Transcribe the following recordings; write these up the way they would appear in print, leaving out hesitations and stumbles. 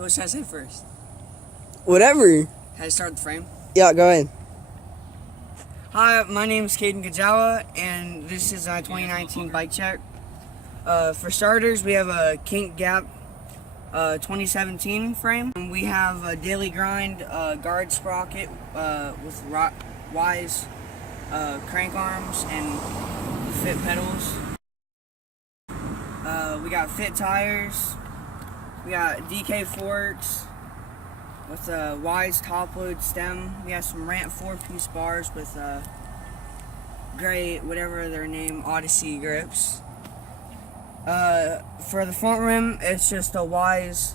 So what should I say first? Whatever. How to start the frame? Yeah, go ahead. Hi, my name is Caden Kujawa, and this is our 2019 bike check. For starters, we have a Kink Gap 2017 frame. And we have a Daily Grind guard sprocket with Wise crank arms and fit pedals. We got fit tires. We got DK forks with a Wise top load stem. We have some Rant 4-piece bars with gray, whatever their name, Odyssey grips. For the front rim, it's just a Wise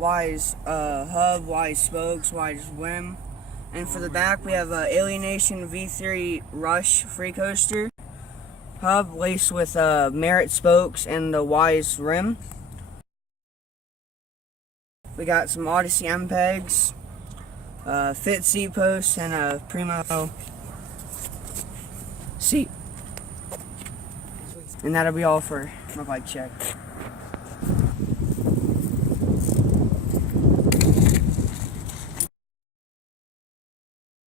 hub, Wise spokes, Wise rim. And for the back, we have a Alienation V3 Rush free coaster hub laced with Merit spokes and the Wise rim. We got some Odyssey MPEGs, fit seat posts, and a Primo seat. And that'll be all for my bike check.